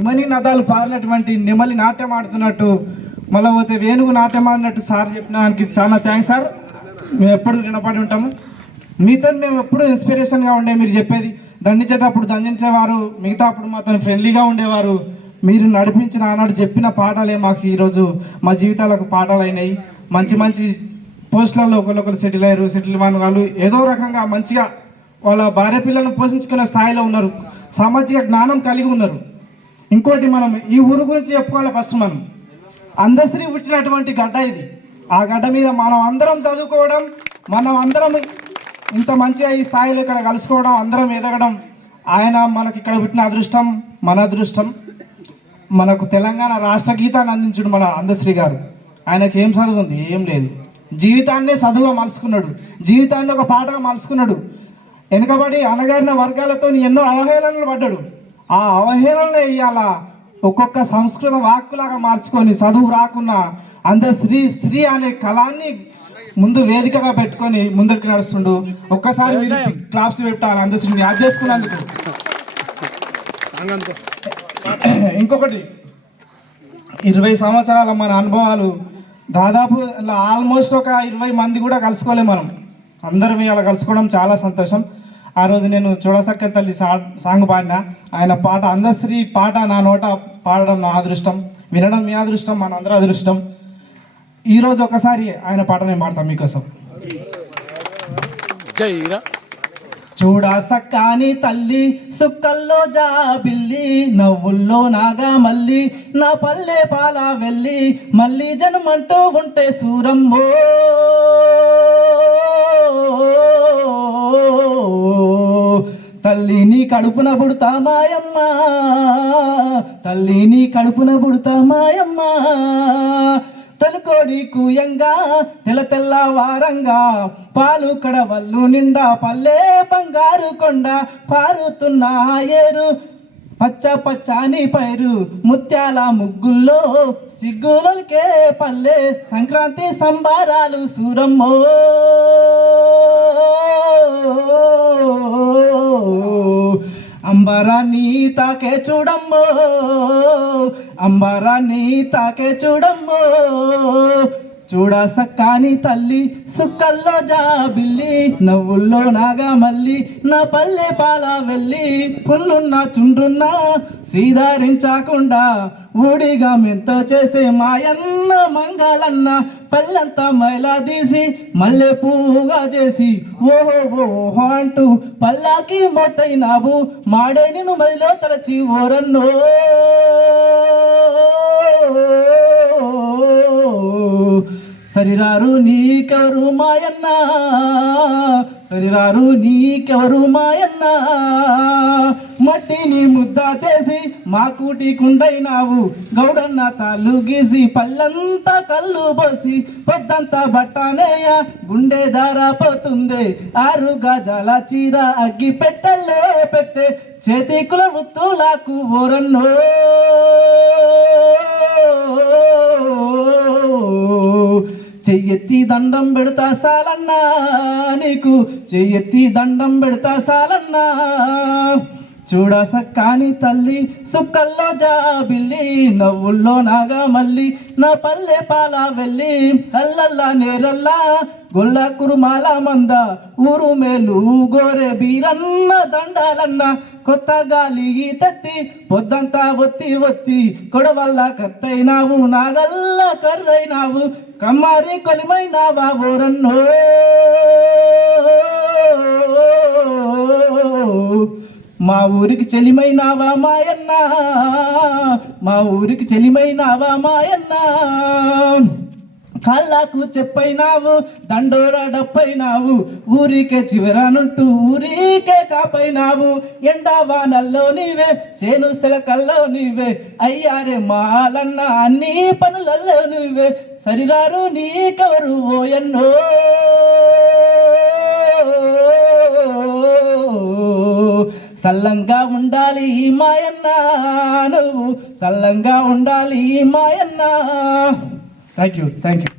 నిమలి నదాలు పారినటువంటి నిమలి నాట్యం ఆడుతున్నట్టు మళ్ళీ పోతే వేణుగు నాట్యం ఆడినట్టు సార్ చెప్పినానికి చాలా థ్యాంక్స్ సార్. మేము ఎప్పుడు వినపడి ఉంటాము. మీతో మేము ఎప్పుడు ఇన్స్పిరేషన్గా ఉండే మీరు చెప్పేది దండించేటప్పుడు దండించేవారు, మిగతా అప్పుడు మాతో ఫ్రెండ్లీగా ఉండేవారు. మీరు నడిపించిన ఆనాడు చెప్పిన పాఠాలే మాకు ఈరోజు మా జీవితాలకు పాఠాలు అయినాయి. మంచి మంచి పోస్టులలో ఒకరు సెటిల్ అయ్యారు, సెటిల్ మన వాళ్ళు ఏదో రకంగా మంచిగా వాళ్ళ భార్య పిల్లలను పోషించుకునే స్థాయిలో ఉన్నారు, సామాజిక జ్ఞానం కలిగి ఉన్నారు. ఇంకోటి మనం ఈ ఊరు గురించి చెప్పుకోవాలి. ఫస్ట్ మనం అందశ్రీ పుట్టినటువంటి గడ్డ ఇది. ఆ గడ్డ మీద మనం అందరం చదువుకోవడం, మనం అందరం ఇంత మంచిగా ఈ స్థాయిలో ఇక్కడ కలుసుకోవడం, అందరం ఎదగడం ఆయన మనకి ఇక్కడ పుట్టిన అదృష్టం, మన అదృష్టం. మనకు తెలంగాణ రాష్ట్ర గీతాన్ని అందించుడు మన అందశ్రీ గారు. ఆయనకి ఏం చదువు ఉంది? ఏం లేదు. జీవితాన్నే చదువుగా మలుచుకున్నాడు, జీవితాన్ని ఒక పాటగా మలుచుకున్నాడు. వెనుకబడి అనగారిన వర్గాలతో ఎన్నో అవహేళనలు పడ్డాడు. ఆ అవహేళనలు ఇవాళ ఒక్కొక్క సంస్కృత వాక్కులాగా మార్చుకొని చదువు రాకున్నా అందశ్రీ అనే కళాన్ని ముందు వేదికగా పెట్టుకొని ముందుకు నడుస్తుండు. ఒక్కసారి క్లాప్స్ పెట్టాలి అందశ్రీని యాడ్ చేసుకున్నందుకు. ఇంకొకటి 20 సంవత్సరాల మన అనుభవాలు దాదాపు ఆల్మోస్ట్ ఒక 20 మంది కూడా కలుసుకోలేము మనం. అందరం ఇలా కలుసుకోవడం చాలా సంతోషం. ఆ రోజు నేను చూడసక్క తల్లి సాంగ్ పాడిన ఆయన పాట అందశ్రీ పాట నా నోట పాడడం నా అదృష్టం, వినడం మీ అదృష్టం, మన అందరూ అదృష్టం. ఈరోజు ఒకసారి ఆయన పాట నేను పాడతాం మీకోసం. చూడా సక్కాని తల్లి సుక్కల్లో జాబిల్లి, నవ్వుల్లో నాగా మల్లి, నా పల్లె పాల వెళ్ళి, మళ్ళీ జనమంటూ ఉంటే సూరమ్మో, తల్లి నీ కడుపున పుడతా మాయమ్మ, తల్లి నీ కడుపున పుడతా మాయమ్మ, తొలికోడి కూయంగా తెల్ల వారంగా, పాలు కడవల్లు నిండా పల్లె బంగారు కొండ, పారుతున్న ఏరు పచ్చ పచ్చాని పైరు, ముత్యాల ముగ్గుల్లో సిగ్గులకే పల్లె, సంక్రాంతి సంబారాలు సూరమ్మో, అంబరాన్ని తాకే చూడమ్మో, అంబరాన్ని తాకే చూడమ్మో, చూడా సక్కాని తల్లి సుక్కల్లో జాబిల్లి, నవ్వుల్లో నాగా మల్లి, నా పల్లె పాల వెళ్ళి, పుల్లున్న చుండ్రున్నా సీదారించకుండా, ఊడిగా మెంతో చేసే మాయన్న మంగళన్న, పల్లెంతా మైలా తీసి మల్లె పువ్వుగా చేసి, ఓహో ఓహో అంటూ పల్లాకి మొత్తైనావు, మాడే నిన్ను మదిలో తలచి ఓరన్నో, సరిరారు నీకెవరు మాయన్న, సరిరారు నీకెవరు మాయన్న, మట్టిని ముద్ద చేసి మా కూటి కుండైనావు, గౌడన్న తాళ్ళు గీసి పల్లంతా కళ్ళు పోసి, పొద్దంతా బట్టానేయ గుండె దారపోతుంది, 6 గజాల చీర అగ్గి పెట్టలే పెట్టే, చేతి కుల వృత్తులకు ఓరన్నో, చెయ్యెత్తి దండం పెడతా సాలన్నా నీకు, చెయ్యెత్తి దండం పెడతా సాలన్నా, చూడా సక్కాని తల్లి సుక్కల్లో జాబిల్లి, నవ్వుల్లో నాగా మల్లి, నా పల్లె పాల వెళ్ళి, అల్లల్లా నేరల్లా గొల్ల కురుమాల మంద, ఊరు మేలు గోరె బీరన్న దండాలన్న, కొత్త గాలి తత్తి పొద్దంతా ఒత్తి ఒత్తి, కొడవల్ల కత్తైనావు నాగల్ల కర్రైనావు, కమ్మారి కొలిమైనావా ఓరన్నో, మా ఊరికి చెలిమైనావా మాయన్న, మా ఊరికి చెలిమైనావా మాయన్న, కాళ్ళకు చెప్పైనావు దండోరా డప్పైనావు, ఊరికే చివరనుంటూ ఊరికే కాపైనావు, ఎండావానల్లో నీవే సేను సెలకల్లో నీవే, అయ్యారే మాలన్న అన్ని పనులలో నీవే, సరిరారు నీకెవరు ఓయన్నో, సల్లంగా ఉండాలి మాయన్న, నువ్వు సల్లంగా ఉండాలి మాయన్న. Thank you.